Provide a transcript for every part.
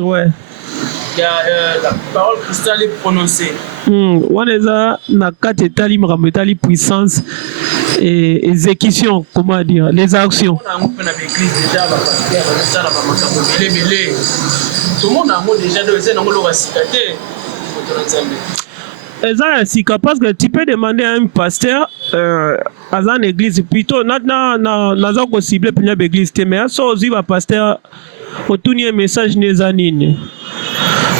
Ouais. La parole cristal est prononcée. On est à la tali puissance et exécution, comment dire, les actions. Tout le monde a déjà parce que tu peux demander à un pasteur à une église plutôt n'a ciblé pour une église mais ça aussi va pasteur autour un message nezanine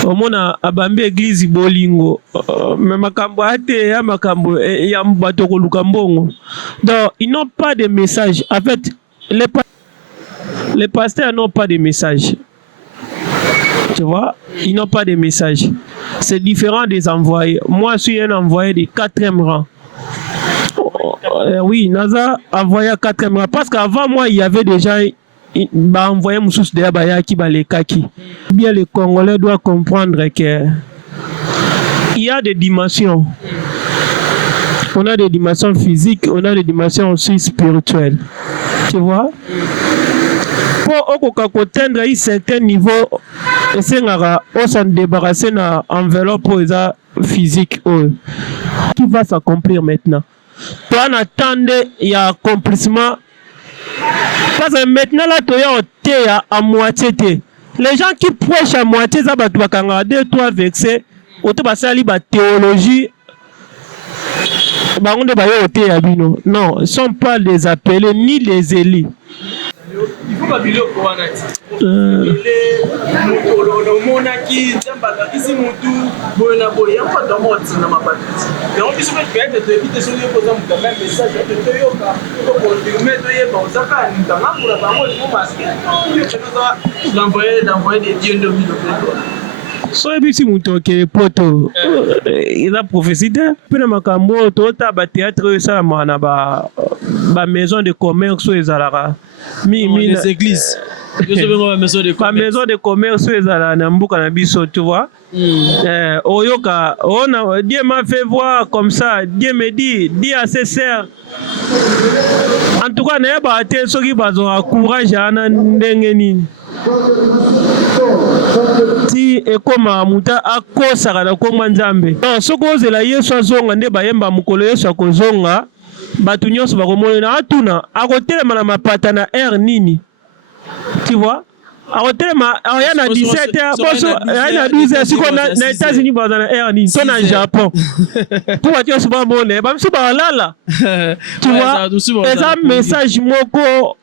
au mona abambi église bolingo mais makambo ate ya makambo ya bato ko lukambongo donc ils n'ont pas de message en fait les pasteurs n'ont pas de message. Tu vois, ils n'ont pas de message. C'est différent des envoyés. Moi, je suis un envoyé de 4e rang. Oui, Naza envoyé à 4e rang. Parce qu'avant moi, il y avait déjà envoyé Moussous de Abaya qui les kaki. Bien, les Congolais doivent comprendre qu'il y a des dimensions. On a des dimensions physiques, on a des dimensions aussi spirituelles. Tu vois? Pour atteindre un certain niveau, on s'en débarrasser dans l'enveloppe physique qui va s'accomplir maintenant. Toi, on attend il y a accomplissement. Parce que maintenant, là, tu es à moitié. Les gens qui prêchent à moitié, ça va te 2-3 versets, tu vas théologie. Non, ils ne sont pas les appelés ni les élus. Il faut pas biler au Kouanati. Monaki, ici Moutou, Boyna Boy, il n'y a pas de mot dans ma partie. Mais on peut se faire de éviter ce que vous avez un message de Toyoka pour confirmer que ça va nous donner pour la parole de masquer. Il d'envoyer des dieux de mille. So ebisi muto ke poto ila prophétie pena makambo tota ba théâtre ça na ba maison de commerce ezalaka les églises maison de commerce ezala na mbuka na biso tu vois oyoka on Dieu m'a fait voir comme ça Dieu me dit dis à ses sœurs en tout cas na ba te soki bazo courage ana ndenge nini ti ekoma muta akosaka na komwa nzambe soko ozela yesu azonga nde bayemba mokolo yesu akozonga bato nyonso bakomonela atuna akotelema na mapata na air nini tu vois akotelema aya na 17h boso aya na 12h siko na États-Unis baza na air nini to na Japon po bato nyonso bamone bamiso balala tu vois eza message moko.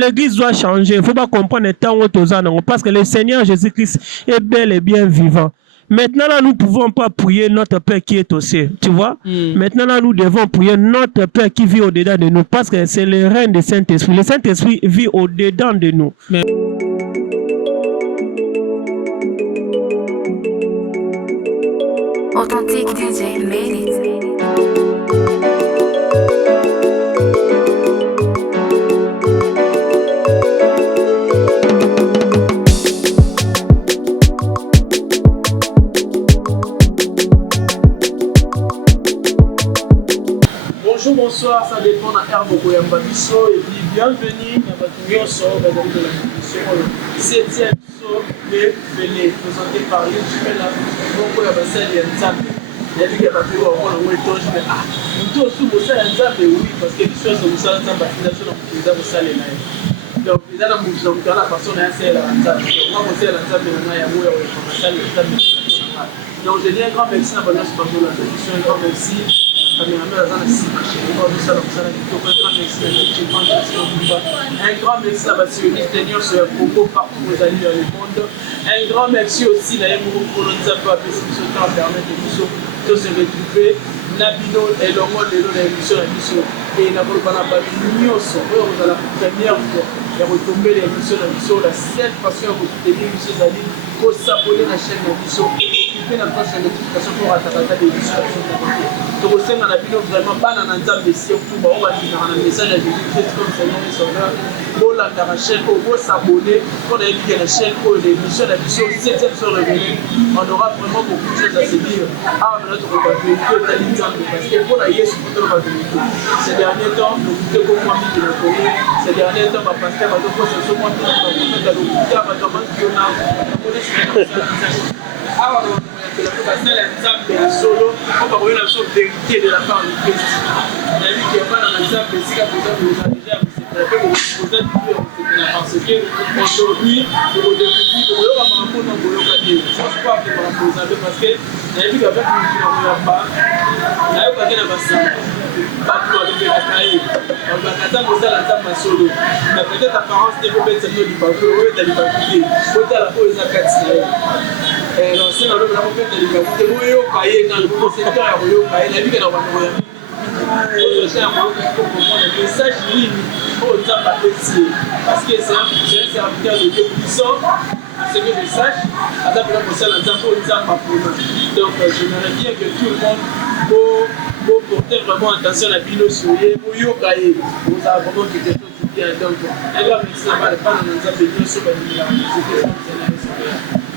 L'église doit changer. Il ne faut pas comprendre le temps où nous parce que le Seigneur Jésus-Christ est bel et bien vivant. Maintenant, là, nous ne pouvons pas prier notre Père qui est au ciel. Tu vois? Maintenant, là, nous devons prier notre Père qui vit au-dedans de nous parce que c'est le règne du Saint-Esprit. Le Saint-Esprit vit au-dedans de nous. Authentique DJ made it. Bonjour, bonsoir, ça dépend de la Herbe Koyambabiso et puis bienvenue dans votre émission de la 7e show de Félé, présenté par Yves là, donc il y a Bassel et Nzambe. Il y a dit qu'il y a pas pu avoir le mot étonge, mais nous tous sous Bassel et Nzambe, oui, parce que les choses sont Bassel et Nzambe, la fondation de Bassel et Nzambe. Donc, ils ont donc la personne est assez la Nzambe. Moi, Bassel et Nzambe, il y a un mot et Bassel et Nzambe. Donc, je dis un grand merci à Banos pour la tradition, un grand merci. Un grand merci à Bassионiste Seigneur sur le propos partout vous allez dans le monde. Un grand merci aussi d'ailleurs pour nous avoir permettre de se retrouver. Nabino et Longo de l'émission et la première fois de retomber l'émission la seule façon de vous soutenir l'émission pour s'abonner à la chaîne d'émission participer dans la notification pour attaquer des illustrations. Donc, au sein de la vidéo, vraiment, pas dans l'ensemble de surtout, on va dire dans un message à Jésus-Christ comme Seigneur et Sauveur. Pour la chaîne, pour s'abonner, pour écouter la chaîne, pour l'émission de la mission 7e sur le réveil, on aura vraiment beaucoup de choses à se dire. Ah, mais notre vérité est à l'exemple parce que pour la Yes, pour la vérité. Ces derniers temps, nous écoutons comme moi qui le connaît. Ces derniers temps, ma pasteur va devoir se soumettre à l'hôpital, à l'hôpital, ah, on va faire l'exemple de solo, on va voir la vérité de la part de Christ. Il a dit qu'il n'y a pas l'exemple de ce qu'il y a besoin de vous déjà. Parce que aujourd'hui, pour le défi, pour le rapport dans le localité, je pense pas que pour vous avez parce que il y a dit qu'avec nous qui n'avons pas, il y a eu pas de bassin, pas de quoi de la caille. On va attendre que ça l'entame solo. Mais peut-être apparence des peut-être c'est du parcours, oui, t'as du parcours. Faut à la fois les accatisés. Et l'ancien on va faire des parcours. Oui, au cahier dans le secteur à Rio, cahier la vie que dans votre royaume. Le message libre au temps parce que c'est un serviteur de Dieu puissant, c'est que je sache, à la place de ça, donc j'aimerais bien que tout le monde pour porter vraiment attention à la Bible sur les bouillons cahiers, vous avez vraiment quelque chose de bien, donc elle va merci à pas dans nos appels sur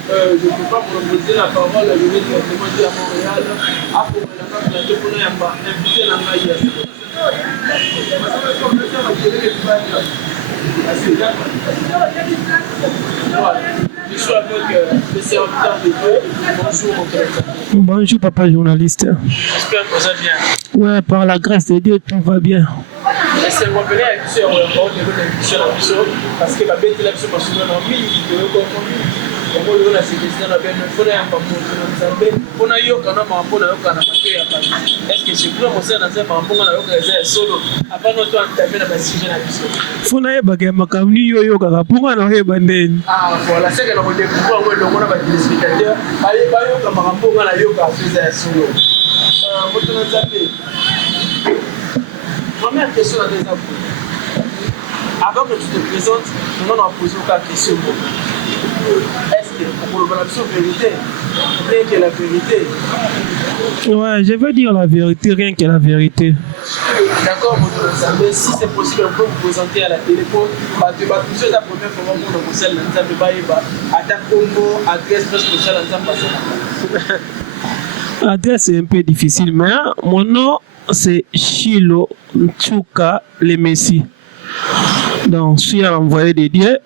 je ne peux pas proposer la parole, je vais directement dire à Montréal, à Pomela, pour inviter la maille. Je suis avec le serviteur de Dieu. Bonjour, mon frère. Bonjour, papa journaliste. J'espère que ça va bien. Ouais, par la grâce de Dieu, tout va bien. C'est mon père qui est en parce que la bête est là, je suis en on a cité dans bien faut ya pamoja na Nzambe kuna hiyo kana mambo na yoka na mateo ya pale est-ce que c'est vraiment ça dans mambo na yoka ya solo hapana tu antambe na basije na biso funa ye bagaya makamni yo yoka kapunga na he bandeni voilà c'est que na mo découvrir moi donc on a ba téléspectateurs aye ba yoka mambo na yoka afisa ya solo moto na Nzambe première question à des avant que tu te présentes nous on a posé aucune question. Est-ce que pour la vérité, rien que la vérité? Ouais, je veux dire la vérité, rien que la vérité. D'accord, mais si c'est possible, on peut vous présenter à la télé pour la première fois pour le conseil de l'Anzambe, à ta combo, adresse spéciale l'Anzambe. Adresse est un peu difficile, mais mon nom c'est Shilo Tchouka le Messie. Donc, je suis un envoyé de Dieu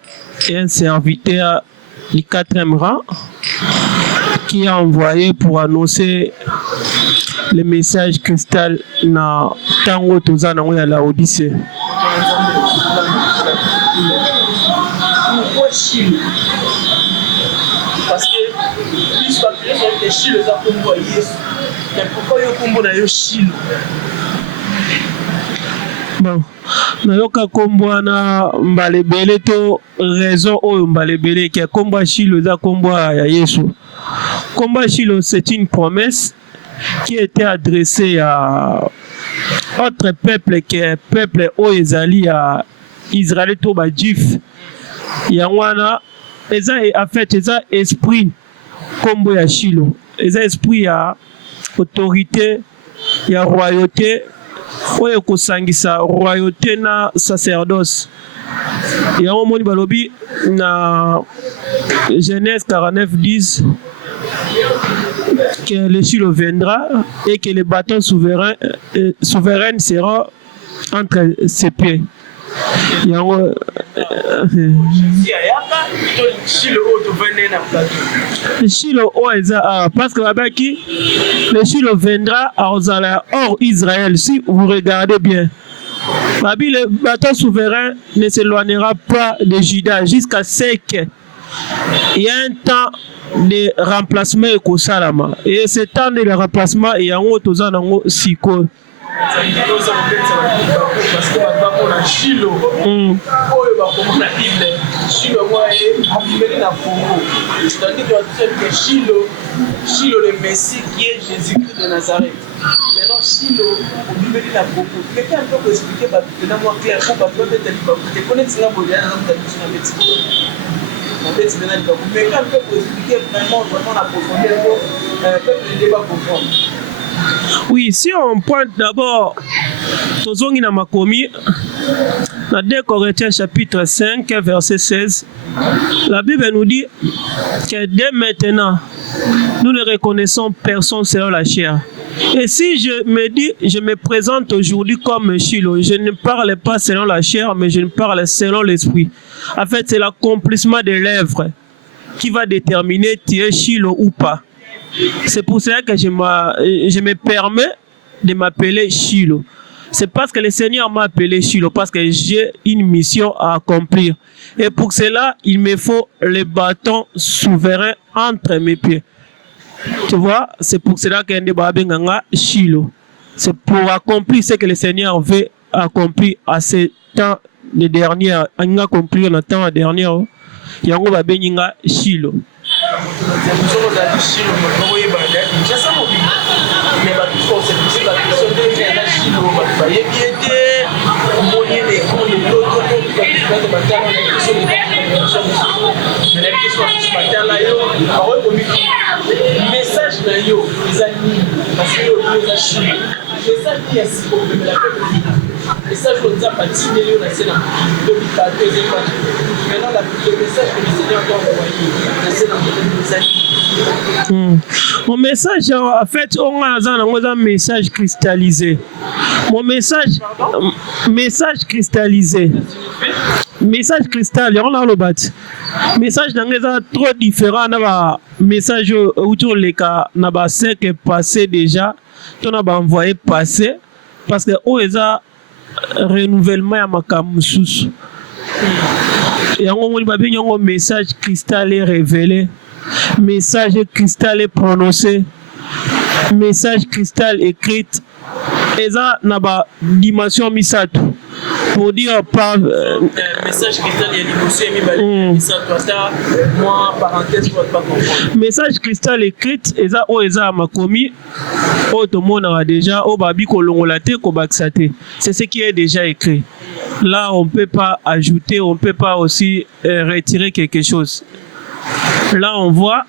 et un serviteur du 4e rang qui a envoyé pour annoncer le message cristal na tango tozana ya la Odyssée. Pourquoi Chilo? Parce que l'histoire de Chilo est un peu Yesu. Mais pourquoi il y a Chilo? Bon, nayoka kombo na mbalebele to raison oyo mbalebele ki kombo Shilo za kombo ya Yesu. Kombo Shilo c'est une promesse qui était adressée à autre peuple que peuple oyo ezali à Israël to ba Juif. Yangwana eza en fait eza esprit kombo ya Shilo. Eza esprit ya autorité ya royauté. Oyo kosangisa royauté na sacerdoce. Et au moni balobi na Genèse 49:10 que le Shilo viendra et que le bâton souverain sera entre ses pieds. Shilo oeza parce que le Shilo viendra hors Israël. Si vous regardez bien, le bâton souverain ne s'éloignera pas de Juda jusqu'à ce qu'il y a un temps de remplacement et ce temps de remplacement il y a un autre siko. Parce que on a Chilo, Chilo, moi, et la Congo. C'est-à-dire que Chilo, le Messie qui est Jésus-Christ de Nazareth. Maintenant, Chilo, on lui met la Congo. Quelqu'un peut expliquer, moi, clairement, tu connais ce que Mais quand on peut expliquer vraiment la profondeur, le débat comprendre. Oui, si on pointe d'abord Tozongi na Makomi, dans 2 Corinthiens chapitre 5, verset 16, la Bible nous dit que dès maintenant, nous ne reconnaissons personne selon la chair. Et si je me présente aujourd'hui comme Shiloh, je ne parle pas selon la chair, mais je ne parle selon l'esprit. En fait, c'est l'accomplissement des lèvres qui va déterminer tu es Shiloh ou pas. C'est pour cela que je me permets de m'appeler Shiloh. C'est parce que le Seigneur m'a appelé Shiloh, parce que j'ai une mission à accomplir. Et pour cela, il me faut le bâton souverain entre mes pieds. Tu vois, c'est pour cela qu'il y a un Shiloh. C'est pour accomplir ce que le Seigneur veut accomplir à ce temps de dernière. Il a accompli le temps dernier. Il y a un Shiloh. Message na yo ezali parce que yo ezali message qui est si problème la message que nous a bâti yo na scène depuis pas deuxième fois maintenant le message que le Seigneur doit envoyer na scène mon message en fait on a un message cristallisé. Mon message cristallisé. Message cristal, on a le bat. Message d'anglais trop différent na message autour les cas na ba c'est que passé déjà, on a envoyé passer parce que on est à renouvellement ya makambo susu. Et on va bien un message cristal est révélé. Message cristal est prononcé, message cristal écrit, et ça n'a pas dimension misato pour dire par message cristal il y a dimension misato moi parenthèse pour pas comprendre message cristal écrit et ça m'a commis au tout le monde a déjà au babi kolongolate ko baxate, c'est ce qui est déjà écrit. Là on peut pas ajouter, on peut pas aussi retirer quelque chose. Là, on voit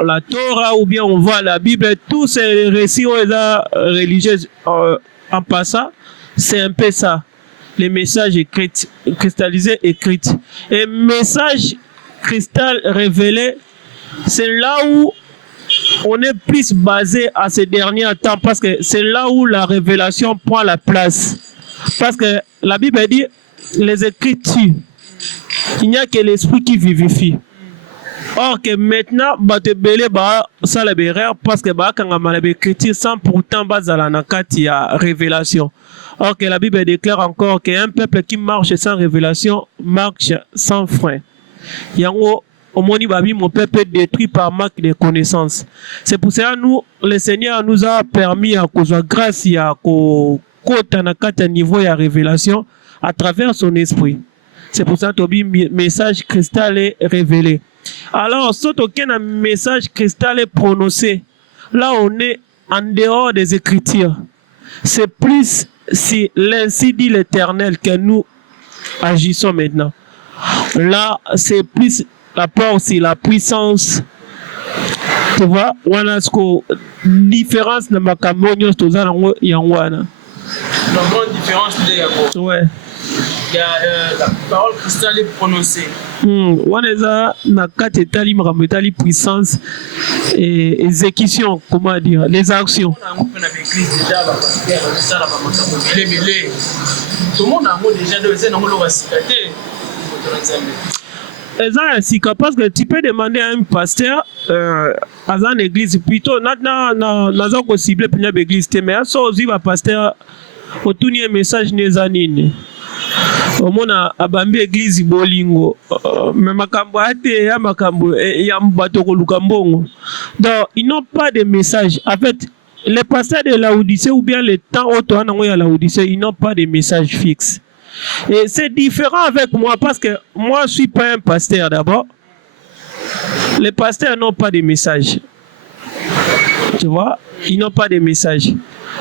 la Torah ou bien on voit la Bible, tous ces récits religieux en passant, c'est un peu ça. Les messages écrits, cristallisés, écrits. Et message cristal révélé, c'est là où on est plus basé à ces derniers temps parce que c'est là où la révélation prend la place. Parce que la Bible dit les Écritures, il n'y a que l'Esprit qui vivifie. Or que maintenant, ça la berre parce que quand on a écrit sans pourtant basala na kati ya révélation. Or que la Bible déclare encore qu'un peuple qui marche sans révélation marche sans frein. Yango omoni babi mon peuple détruit par manque de connaissances. C'est pour cela nous le Seigneur nous a permis à cause grâce à kota na kati niveau ya révélation à travers son esprit. C'est pour ça que le message cristal est révélé. Alors, sauf aucun message cristal est prononcé. Là, on est en dehors des Écritures. C'est plus si l'ainsi dit l'Éternel que nous agissons maintenant. Là, c'est plus la force et la puissance. Tu vois, on a une différence dans ma caméra, tout ça, il y a une grande différence. Ouais. Il y a la parole cristal est prononcée. On est na kati etali makambo etali puissance et exécution, comment dire, les actions. On a l'église déjà la pasteur ça la makambo belé. Tout le monde a déjà deux ans on va citer. C'est parce que tu peux demander à un pasteur à une église plutôt na ko cible pour une église mais ça aussi va pasteur autour un message nezanine. Au mona abambi église bolingo mais makambo ate ya makambo ya mbato ko lukambongo. Donc ils n'ont pas de message. En fait, les pasteurs de Laodicée ou bien les temps autour de la Laodicée, ils n'ont pas de message fixe. Et c'est différent avec moi parce que moi je suis pas un pasteur d'abord. Les pasteurs n'ont pas de message. Tu vois, ils n'ont pas de message.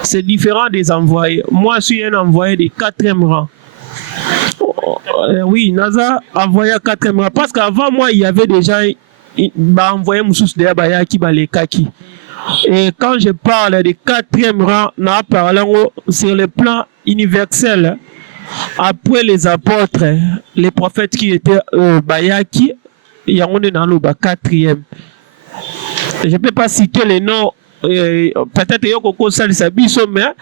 C'est différent des envoyés. Moi je suis un envoyé de 4e rang. Oui, Naza envoyé à 4e rang. Parce qu'avant moi, il y avait déjà envoyé Moussous de Bayaki Balekaki. Et quand je parle de 4e rang, on parle sur le plan universel. Après les apôtres, les prophètes qui étaient Bayaki, il y a un dans le 4e. Je ne peux pas citer les noms, peut-être qu'il y a Coco Salisabiso, mais.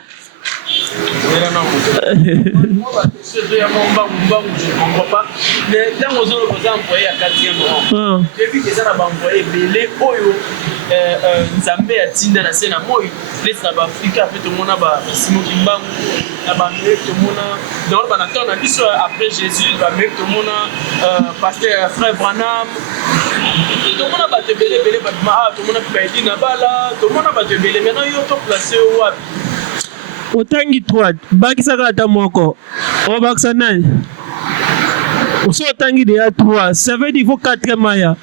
Moi, je ne comprends pas. Mais dans nos zones, vous envoyé à 4e rang. J'ai vu que ça n'a pas envoyé Belé, Oyo, Nzambé à Tinda, la scène à Moï, les Africains, après tout le monde a Simon Kimbangu, tout le monde a. Donc, on attend après Jésus, tout le monde a pasteur Frère Branham. Tout le monde a battu Belé, tout le monde a fait Nabala, tout le monde a battu Belé. Maintenant, il y a tout placé au Wab. Otangi toi, bakisaka ata moko. O bakisa nani? Oso otangi de ya 3, ça veut dire qu'il faut 4e maya.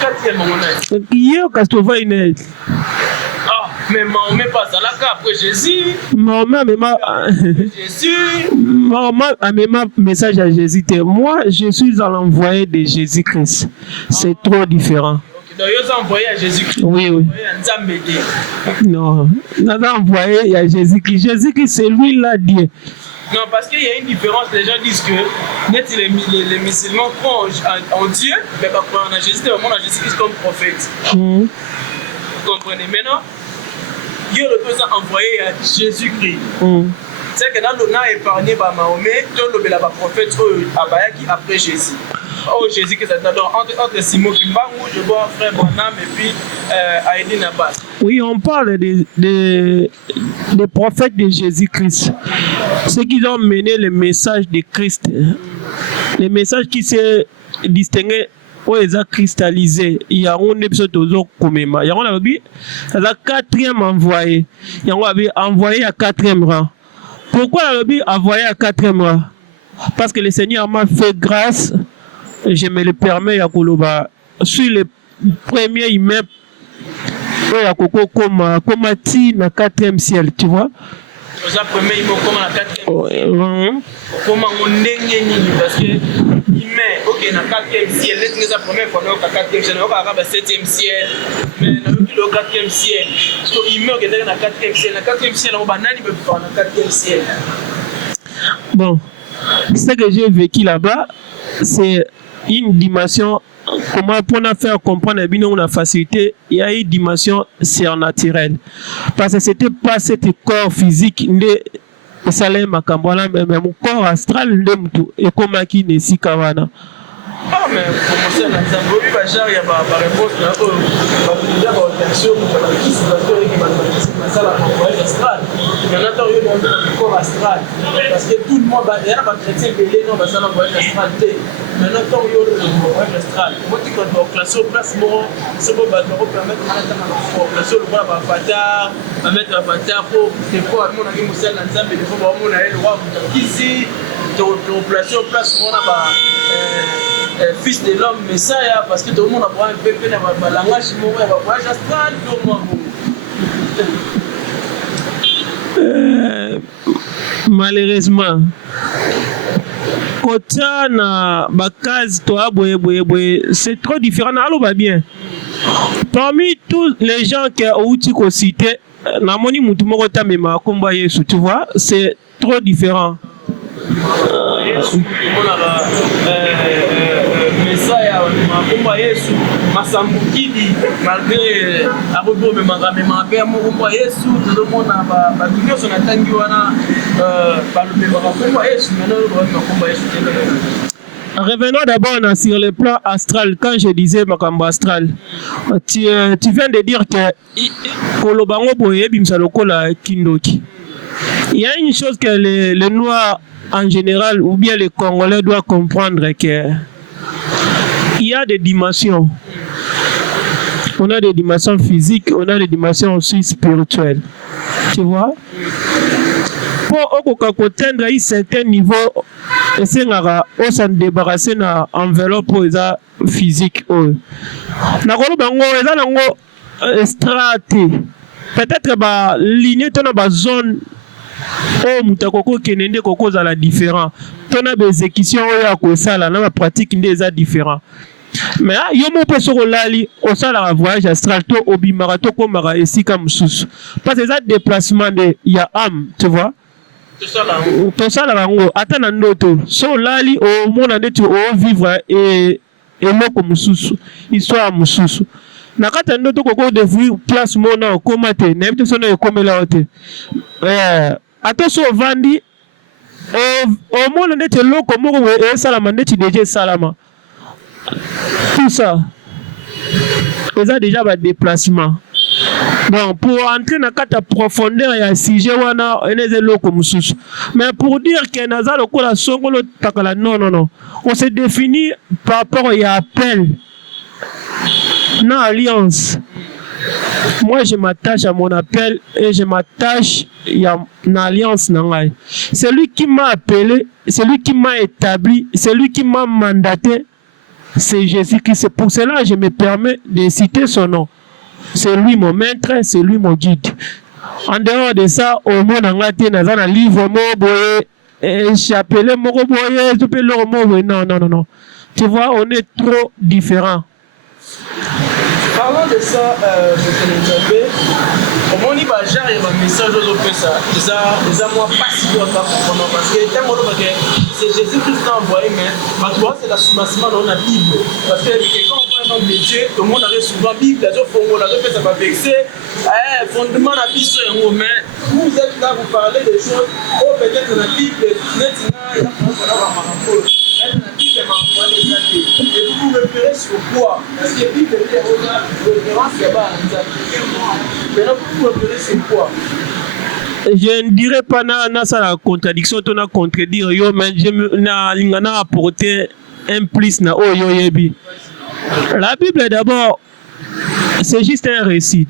4e maya. Yo Kastova inet. Ah, mais Mahomet passe à la carte après Jésus. Mahomet Jésus. Mahomet a même un message à Jésus. Moi, je suis à l'envoyé de Jésus-Christ. C'est trop différent. Donc, ils ont envoyé à Jésus-Christ. Oui. Non, ils ont envoyé à Jésus-Christ. Jésus-Christ, c'est lui là Dieu. Non, parce qu'il y a une différence. Les gens disent que les musulmans croient en Dieu, mais pas croient en Jésus, vraiment en Jésus-Christ comme prophète. Vous comprenez? Maintenant, Dieu le peut envoyer à Jésus-Christ. C'est que dans le nom épargné par Mahomet, Dieu le prophète qui après Jésus. Oh Jésus que c'est entre Simon Kimbangu, je vois Frère Branham et puis Aïdi Nabas. Oui, on parle des prophètes de Jésus-Christ. Ceux qui ont mené le message de Christ. Le message qui s'est distingué, où ils ont cristallisé. Il y a un épisode au Komema. Il y a un 4e envoyé. Il y a un envoyé à 4e rang. Pourquoi il a envoyé à 4e rang? Parce que le Seigneur m'a fait grâce. Je me le permets, Yakoloba. Je suis le premier immeuble comme Mati dans le 4e ciel, tu vois. Le premier immeuble comme dans le 4e ciel. Comment on est parce que immeuble, ok, dans le 4e ciel, c'est la première fois dans le 4e ciel, on va avoir le 7e ciel, mais dans le 4e ciel, parce que immeuble est dans le 4e ciel, dans le 4e ciel, on va pas dans le 4e ciel. Bon, ce que j'ai vécu là-bas, c'est une dimension, comment pour faire comprendre la facilité, il y a une dimension surnaturelle. Parce que c'était pas cet corps physique, mais mon corps astral, et comme qui n'est si kawana. Ah, mais comment ça, il y a pas réponse là. Il y a pas attention, corps astral. Parce que tout le monde, il y a pas chrétien belé, non, ça va être astral. Maintenant, quand il y a le astral, moi, tu quand on classe au place, moi, c'est bon, bah, on permettre de classer le roi avatar, à mettre avatar pour des fois, on a vu Moussa Lanzam, mais des fois, on a eu le roi ici, on place au place, on a fils de l'homme Messiah, parce que tout le monde a pris un peu de langage, il y a un voyage astral, tout le monde. Malheureusement, Kota na bakazi toa boye, c'est trop différent. Allô, va bien. Parmi tous les gens qui ont été cités, namoni mutu moko tamema komba Yesu, tu vois, c'est trop différent. Messiah, makomba Yesu, masambukidi, malgré abobo me magamema pe makomba Yesu, tout le monde a ba tunyo sona tangi wana ba le makomba Yesu, maintenant makomba Yesu. Revenons d'abord sur le plan astral. Quand je disais makambo astral, tu viens de dire que kolobango boye bimsa lokola kindoki. Il y a une chose que les Noirs en général, ou bien les Congolais doivent comprendre, qu'il y a des dimensions. On a des dimensions physiques, on a des dimensions aussi spirituelles. Tu vois? Pour atteindre un certain niveau, on s'en débarrasser de l'enveloppe physique. Peut-être que la ligne est dans la zone Oh mutakoko kenende koko za la différent. Tona exécution oya ko sala na pratique ndeza différent. Mais yo mo peso ko lali au sala voyage astral to obimara to ko mara esika mususu. Parce que ça déplacement de ya âme, tu vois. To sala rango atana ndoto. So lali au mona ndetu au vivre et eloko mususu, histoire mususu. Nakata ndoto koko devu place mona komate, na ebite sona ekomela ote. Attention vandi au mona ndete loko moko e salama ndeti déjà salama. Tout ça. Ça déjà va déplacement. Donc pour entrer dans la profondeur il y a sujet wana eneze loko mususu. Mais pour dire que naza lokola songolo takala non. On se définit par rapport à appel. Non alliance. Moi je m'attache à mon appel et je m'attache à une alliance nangai. C'est lui qui m'a appelé, c'est lui qui m'a établi, c'est lui qui m'a mandaté. C'est Jésus-Christ. C'est pour cela que je me permets de citer son nom. C'est lui mon maître, c'est lui mon guide. En dehors de ça, au monde en latin, dans un livre, chapelet, non. Tu vois, on est trop différents. Parlant de ça, comment on y va gérer un message aux autres ça les moi pas si bon parce que c'est Jésus-Christ qui t'a envoyé, mais toi c'est l'assumation dans la Bible. Parce que quand on voit un homme de Dieu, tout le monde a souvent la Bible, les autres font ça va vexer. Fondement la Bible sur un moment, vous êtes là, vous parlez des choses, peut-être la Bible, maintenant, il y a et vous vous repérez sur quoi? Parce que la Bible est référence là-bas. Maintenant, vous vous repérez sur quoi? Je ne dirais pas la contradiction, tu as contredire, mais je n'ai apporté un plus na oyo yebi. La Bible d'abord, c'est juste un récit.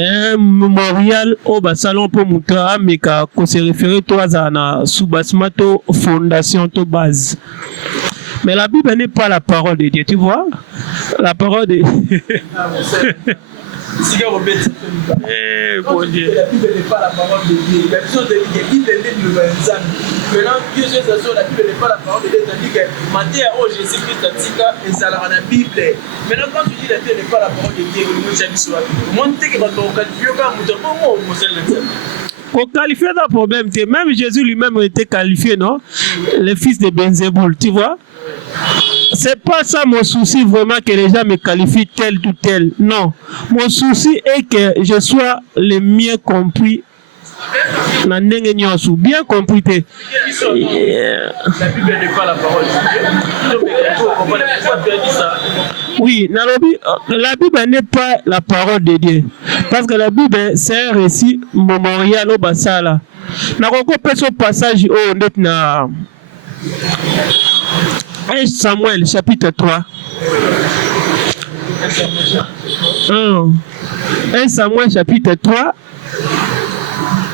Un mémorial au salon pour Mouta, mais qu'on se réfère à la sous-basmato fondation to base. Mais la Bible n'est pas la parole de Dieu, tu vois? La parole de bon Dieu. La Bible n'est pas la parole de Dieu. La Bible est le Benzan. Maintenant, Dieu sait que la Bible n'est pas la parole de Dieu. C'est-à-dire que Matthieu, Jésus-Christ, et ça dans la Bible. Maintenant, quand tu dis que la Bible n'est pas la parole de Dieu, on qualifie d'un problème, même Jésus lui-même a été qualifié, non? Le fils de Benzéboul, tu vois? C'est pas ça mon souci vraiment que les gens me qualifient tel ou tel. Non. Mon souci est que je sois le mieux compris. Bien compris. La Bible n'est pas la parole de Dieu. Oui, la Bible n'est pas la parole de Dieu. Parce que la Bible, c'est un récit mémorial au Bassala. N'a pas ce passage où on est na 1 Samuel chapitre 3. 1 Samuel chapitre 3.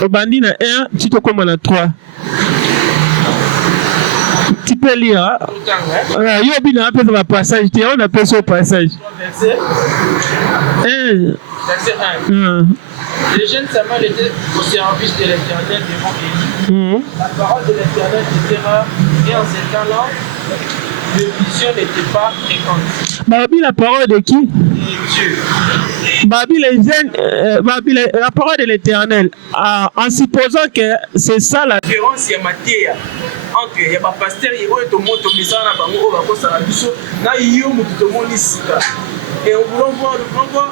Au bandit na 1, tu te commandes à 3. Tu peux lire. Voilà, il y a bien un passage. On appelle ce passage. Verset 1. Le jeune Samuel était au service de l'Éternel devant Élie. La parole de l'Éternel était rare et en ces temps-là, les visions n'étaient pas fréquentes. Babi, la parole de qui? Dieu. Babi, la parole de l'Éternel. En supposant que c'est ça la différence, il y a matière. Entre il y a un pasteur, il y a un moto, mais ça n'a pas et on voit la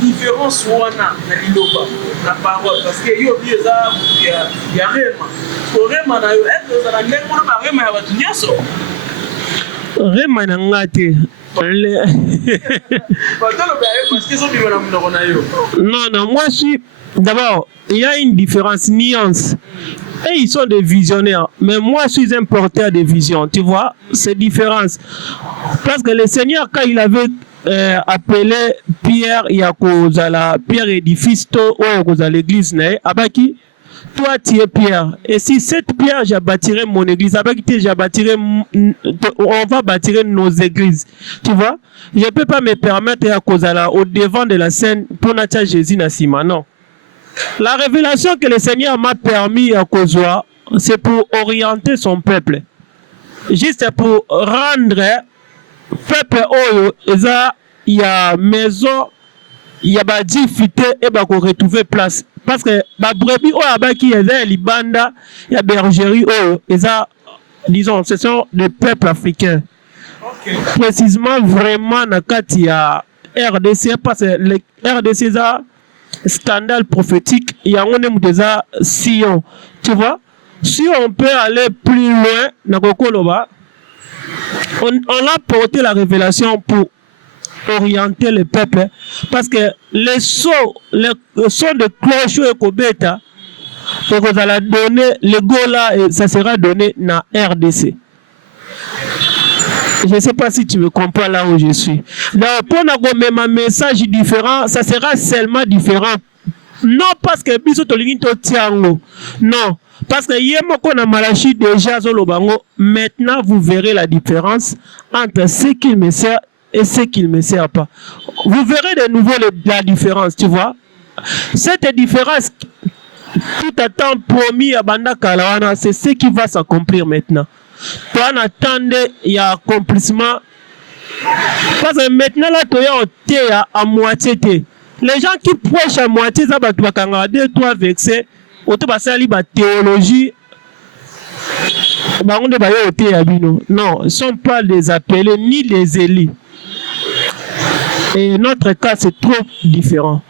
différence la parole. Parce que il y a Réma. Réma, Réma n'a ngate. Non, moi je suis. D'abord, il y a une différence, nuance. Et ils sont des visionnaires. Mais moi, je suis un porteur de vision. Tu vois, c'est différence. Parce que le Seigneur, quand il avait appelé Pierre, il y a Pierre édifice, à l'église, Abaki, toi tu es Pierre. Et si cette pierre, j'ai bâtirai mon église, Abaki, j'ai bâtirai, on va bâtir nos églises. Tu vois, je ne peux pas me permettre à cause au devant de la scène pour n'acheter Jésus Nassima. Non. La révélation que le Seigneur m'a permis à Kozwa, c'est pour orienter son peuple. Juste pour rendre peuple oyo, il y a maison, il y a ba difficulté et ba ko retrouver place. Parce que ba brebis oyo abaki eza libanda, il y a bergerie oyo, disons, ce sont des peuples africains. Okay. Précisément vraiment na kati ya RDC, parce que le RDC a scandale prophétique, il y a un déjà Sion. Tu vois, si on peut aller plus loin, on a porté la révélation pour orienter le peuple, parce que le son de cloche et Kobeta, on va donner le go là, et ça sera donné dans RDC. Je ne sais pas si tu me comprends là où je suis. Donc, pour nous un message différent, ça sera seulement différent. Non parce que biso tolingi to tiango. Non, parce que yemoko na Malachi déjà zolobango. Maintenant, vous verrez la différence entre ce qu'il me sert et ce qu'il ne me sert pas. Vous verrez de nouveau la différence, tu vois. Cette différence, tout à temps promis à Banda Kalawana, c'est ce qui va s'accomplir maintenant. Toi, on attendait, il y a accomplissement. Parce que maintenant, là, tu es à moitié. Les gens qui prêchent à moitié, ça va te deux, trois vexés. Autour de la théologie, non, ils ne sont pas des appelés ni des élus. Et notre cas, c'est trop différent.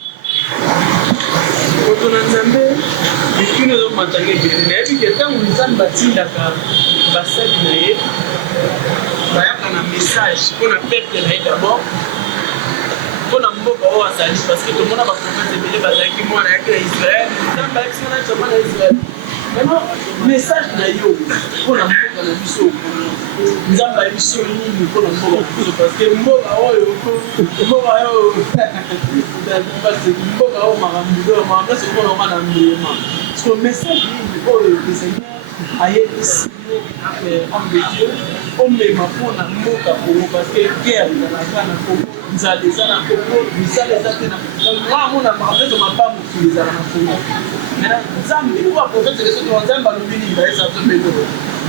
Message qu'on appelle d'abord pour mboka oyo azali parce que tomona ba prophète ebele bazalaki mwana yake ya Israël nzambe ayebisi wana chamana ya Israël maintenant message na yo mpona mboka na biso nzambe ayebisi yo nini mpona mboka na biso parce que mboka oyo makambo nyonso mpona nga na mbuyema parce que message nini oyo le Seigneur ayebisi homme de Dieu omema mpona mboka Congo parce que guerre ezalaka na Congo nzala eza na Congo misala eza te na mwana makambo mabamu ezala na Congo maintenant nzambe kwa prophète les autres nzambe alobi nini baeza zomelo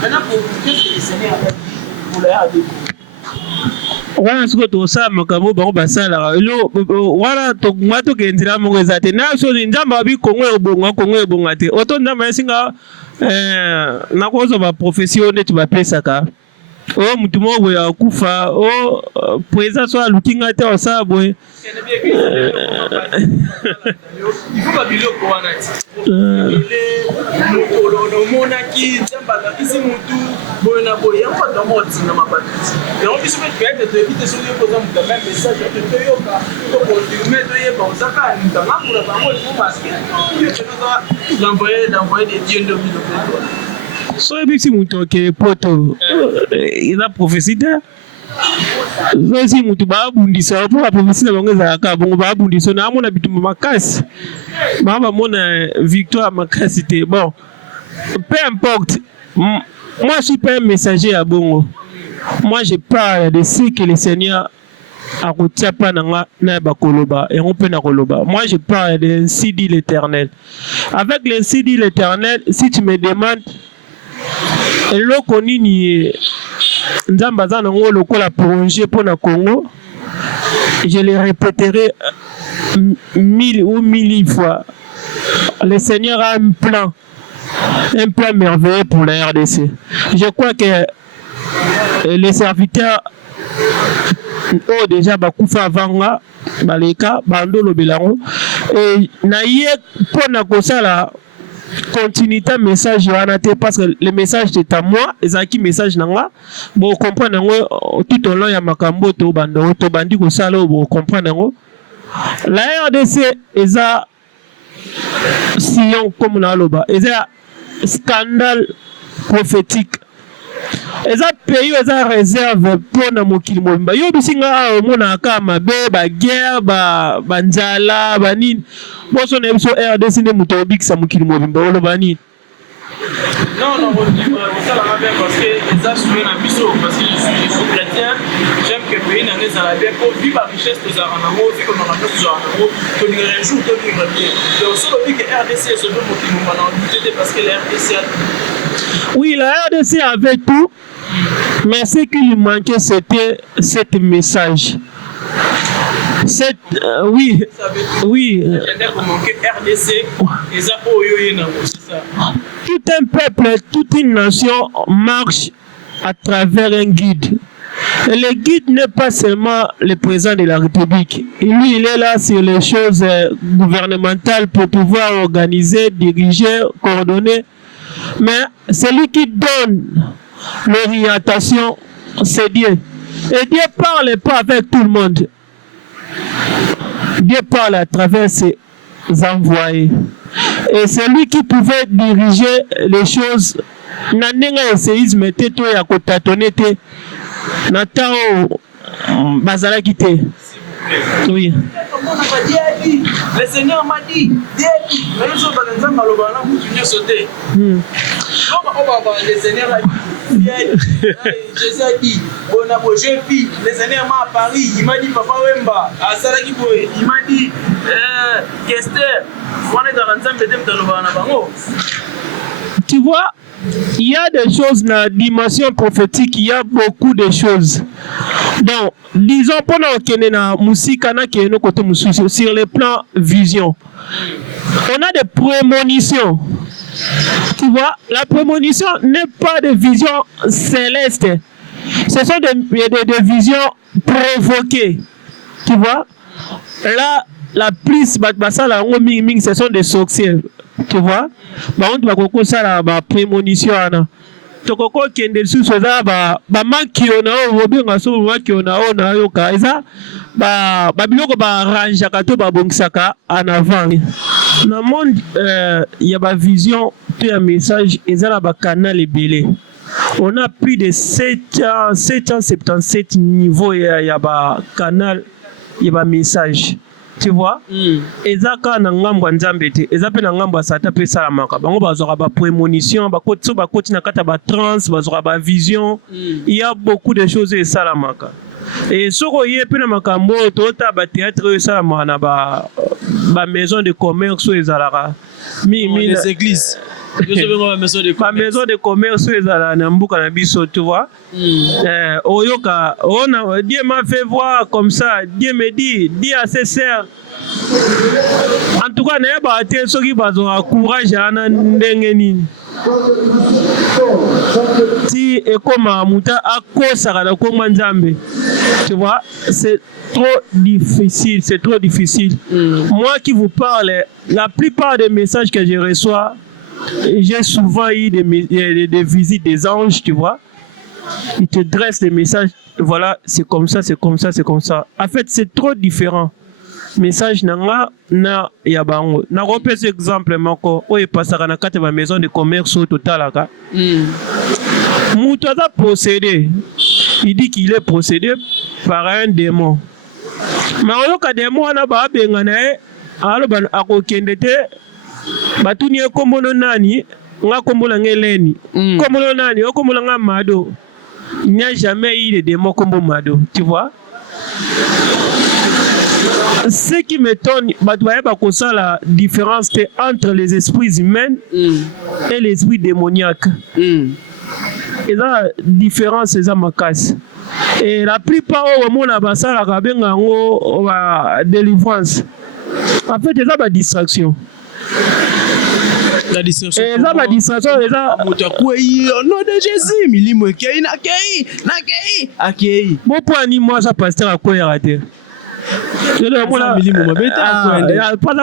maintenant pour qu'est-ce que le Seigneur a dit pour la avec wana siko tosala makambo bango basalaka wana tokuma tokendela moko eza te na so nzambe abi Congo ebonga te oto nzambe esinga nakozwa baprofesio nde tubapesaka o mutu moko boye akufa o président so aluki nga te osala boye biloko wana omonaki nzambe akakisi mutu boye na boye yango atango otinga mabati yango biso mpe toyeke toyebi te soki okoza mutu aka message ate toyoka tokonfirme toyeba ozaka ntangamula bango efo maske d'envoyer des dieux nde biloko wana so ebisi mutu oke poto eza prophétie te sosi mutu baabundisa mpo baprophétie na bango ezalaka bongo baabundisa na amona bitumba makasi baa bamona victoire makasi te bon peu importe moi je suis pas un messager à bongo moi je parle de ce que le Seigneur a retia pa nanga na bakoloba et on peut na koloba moi je parle de ainsi dit l'Éternel avec l'ainsi dit l'Éternel si tu me demandes eloko nini nzambe aza nango lokola projet mpona Congo je le répéterai 1000 ou 1000 fois le Seigneur a un plan merveilleux pour la RDC. Je crois que les serviteurs ont déjà bakufa avanga baleka bandolo belango et na ye pona kosala continuité message wana te parce que le message c'est à moi ezaki message nanga bo comprendre ngo tout au long ya makambo to bando to bandi kosala bo comprendre ngo la RDC eza Sion comme na loba eza scandale prophétique eza pays eza réserve pona mokili mobimba yo bisinga omona ka mabe ba guerre ba nzala ba nini boso na biso RDC ne muto obikisa mokili mobimba oloba nini Non, ça va bien parce que les assurés dans biso, parce que je suis chrétien, j'aime que le pays n'en est à la bien pour vivre la richesse de Zaranamo, vu qu'on en a fait Zaranamo, que nous un jour de vivre bien. Donc, sur le fait que RDC se veut motiver, on en douté parce que la RDC a. Oui, la RDC avait tout, mais ce qui lui manquait, c'était ce message. Oui. RDC, tout un peuple, toute une nation marche à travers un guide. Et le guide n'est pas seulement le président de la République. Et lui, il est là sur les choses gouvernementales pour pouvoir organiser, diriger, coordonner. Mais celui qui donne l'orientation, c'est Dieu. Et Dieu ne parle pas avec tout le monde. Dieu parle à travers ses envoyés. Et c'est lui qui pouvait diriger les choses. Nanenga essayisme était tout à côté tonete. Natao bazala quitté. Oui. Le Seigneur m'a dit, mais ils sont dans un malobana pour continuer à sauter. Le Seigneur a dit, Jésus a dit, on a beau jeune fille, le Seigneur m'a à Paris, il m'a dit, Papa Wemba, à Salakiboé, il m'a dit, Kester, on est dans un peu de malobana. Tu vois, il y a des choses dans la dimension prophétique, il y a beaucoup de choses. Donc, disons, pendant qu'on est dans la musique, sur le plan vision, on a des prémonitions. Tu vois, la prémonition n'est pas de vision céleste. Ce sont des visions provoquées. Tu vois, là, la plus, ce sont des sorciers. Tu vois, ça la prémonition. Tokoko kende suso za ba makio na o obenga so makio na o na yoka eza ba biloko ba ranja kato ba bongisaka en avant. Na monde y a ba vision to ya message eza na ba canal ebele. On a plus de 777 niveaux ya ba canal ya ba message. Tu vois, ezaka na ngambo nzambe te ezape na ngambo sata pe salamaka bango bazora ba prémonition ba koti na kata ba trance bazora ba vision. Il y a beaucoup de choses et salamaka et soko ye pe na makambo tota ba théâtre salamaka na ba maison de commerce ezalaka les églises. Ma maison de commerce ezala na mbuka na biso, tu vois. Oyoka, Dieu m'a fait voir comme ça. Dieu me dit, dis à ses sœurs. En tout cas, n'a pas été ce qui va avoir courage à n'engeni. Si et comme Amuta a kosara na koma nzambe, tu vois, c'est trop difficile, c'est trop difficile. Moi qui vous parle, la plupart des messages que je reçois, j'ai souvent eu des visites des anges, tu vois. Ils te dressent des messages, voilà, c'est comme ça, c'est comme ça, c'est comme ça. En fait, c'est trop différent. Message nanga na yabango. Na repose exemple moko oye pasaka na kati ba maison de commerce au total ka. Mutu aza possédé. Il dit qu'il est possédé par un démon. Mais oyoka démon na ba benga na e aloba akokende te batuni ekombono nani nga kombola ngeleni. Kombono nani okombola nga mado. Il n'y a jamais eu de démon comme mado, tu vois. Ce qui m'étonne, c'est la différence entre les esprits humains et les esprits démoniaques. Et la différence, c'est ma casse. Et la plupart au monde a délivrance. En fait, c'est la distraction. La distraction. Et ça, la distraction, c'est ça. Au nom de Jésus, milimo kei na kei. Bon point ni moi ça pasteur à quoi raté.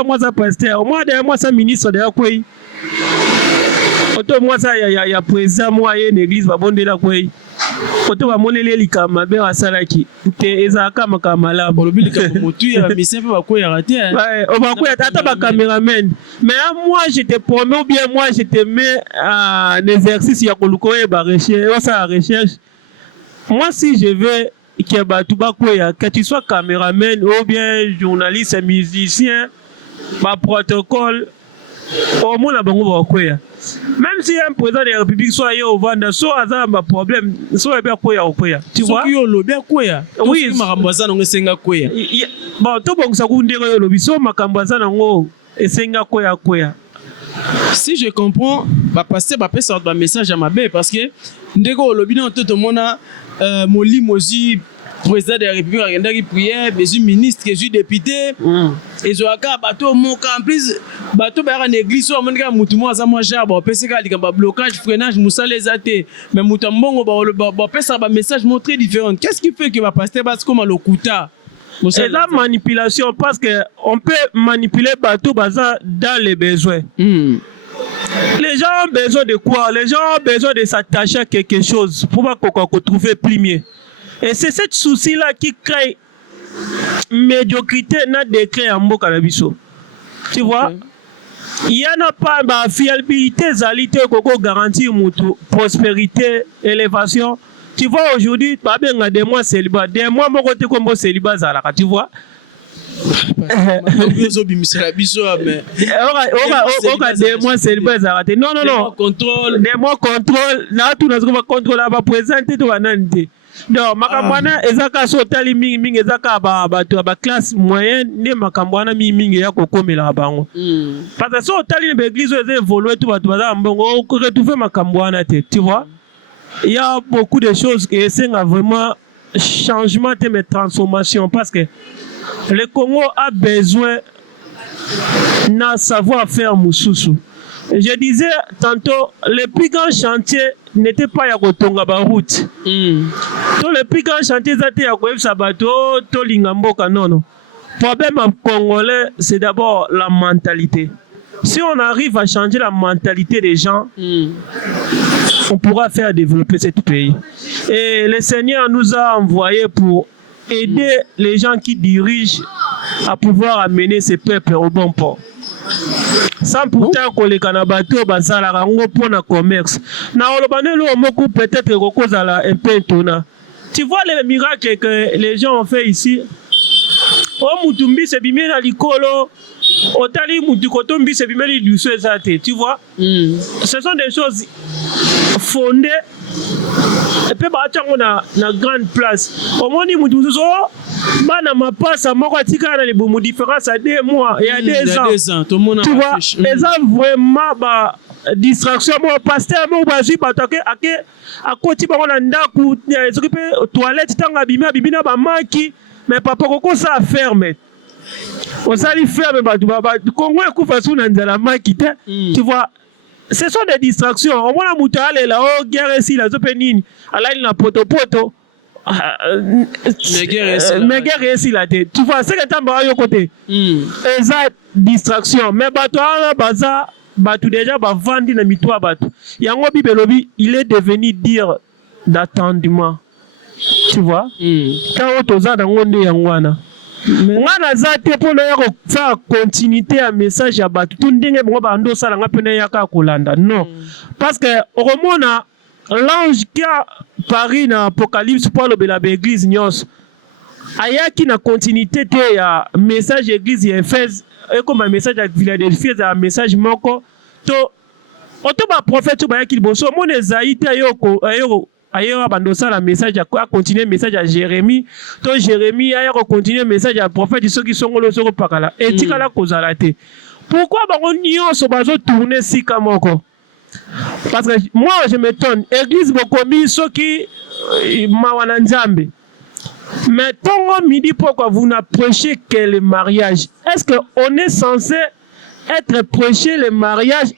Moi ça pasteur. Moi derrière moi ça ministre derrière quoi. Auto moi ça y a président moi y une église va bonde là quoi. Auto va monele likama be asalaki. Te ezaka makamala. Bolobili ka motu ya mission pe ba quoi raté. Ouais, on va quoi tata ba caméraman. Mais moi je te promets ou bien moi je te mets un exercice ya koluko e ba recherche. Moi si je vais que tu sois caméraman ou bien journaliste, musicien, ma protocole, au moins la bango bakoya. Même si un président de la République soit yo au Vanda, soit à un problème, soit bien koya okoya. Tu vois? Soki yo lobi akoya. Oui. Makambo za ngo senga koya. Bon, to bon ça kunde ko lobi so makambo za ngo esenga koya. Si je comprends, bah pasteur bah pesa un message à ma belle parce que ndeko lobi na tout mona moli mozi président de la République agenda prière, les ministres, les députés, et aka bateau moka en plus bateau ba en église so monika mutu mo za mo jar ba pesa ka likamba blocage freinage musa les athées mais mutu mbongo ba pesa ba message mo très différent. Qu'est-ce qui fait que ba pasteur bas comme lokuta? C'est la manipulation parce que on peut manipuler bateau baza dans les besoins. Les gens ont besoin de quoi? Les gens ont besoin de s'attacher à quelque chose pour qu'on trouve plus mieux. Et c'est cette souci-là qui crée médiocrité dans des créés en Mboka Nabiso. Tu vois? Il n'y en a pas de fiabilité, zalité, koko garantie, prospérité, élévation. Tu vois, aujourd'hui, pas bien des mois célibat. Des mois, mon côté comme célibat, tu vois? Des mois célibat, non, non, non. Des mois contrôle. Là, tout le monde contrôle, va présenter tout le monde. Donc, makambwana ezaka sotali mingi ezaka ba classe moyenne ne makambwana mingi ya kokomela bango. Parce que sotali ne église eza évoluer tout ba mbongo ko retrouver makambwana te, tu vois? Il y a beaucoup de choses qui c'est vraiment changement et transformation parce que le Congo a besoin d'un savoir-faire mususu. Je disais tantôt, le plus grand chantier n'était pas Yakotonga route. Le plus grand chantier c'était Yakoev Sabato, Tolingamboka, non. Le problème congolais, c'est d'abord la mentalité. Si on arrive à changer la mentalité des gens, on pourra faire développer ce pays. Et le Seigneur nous a envoyés pour aider les gens qui dirigent à pouvoir amener ces peuples au bon port. Sans pourtant que les Kanabato basala rango pour le commerce. Na olobanelo moko peut-être kokozala un peu étonnant. Tu vois les miracles que les gens ont fait ici. O mutumbi se bimé na likolo, otali mutukotombi se bimé li duso ezate, tu vois? Ce sont des choses fondées. Et puis bah na grande place. Au moins ni mutuzo bana mapasa moko atika na libumu différence à 2 mois et à 2 ans. Tu vois, les gens vraiment ba distraction mo pasteur mo bazui batoke ake akoti ba na ndaku s'occuper toilette tanga bimina ba maki mais papa koko ça ferme. On s'ali ferme ba Congo ekufa suna nzala maki te. Tu vois, ce sont des distractions. On voit la moutale là oh guerre ici la zopenine ala na poto. Mais guerre ici là tu vois c'est que t'as yo côté exact distraction mais bato ala baza bato déjà ba vandi na mitwa bato yango bibelobi il est devenu dire d'attendement tu vois quand toza dans ngonde yangwana ngana zate pona yako fa continuité à message ya bato tout ndenge ngo ba ndo sala ngapena yaka kolanda non parce que romona l'ange qui a Paris dans Apocalypse pour l'église nyos ayaki na continuité te ya message église ya Éphèse et comme un message à Philadelphie un message moko to auto ba prophète ba yaki boso mon Esaïe te ayo abandosa la message à continuer message à Jérémie to Jérémie ayo continuer message à prophète ceux qui sont ngolo soko pakala et tikala kozala te pourquoi bango nyos bazo tourner sika moko. Parce que moi je m'étonne, église bokomi soki mawana nzambe. Mais tongo midi pourquoi vous n'approchez que le mariage? Est-ce qu'on est censé être prêché le mariage?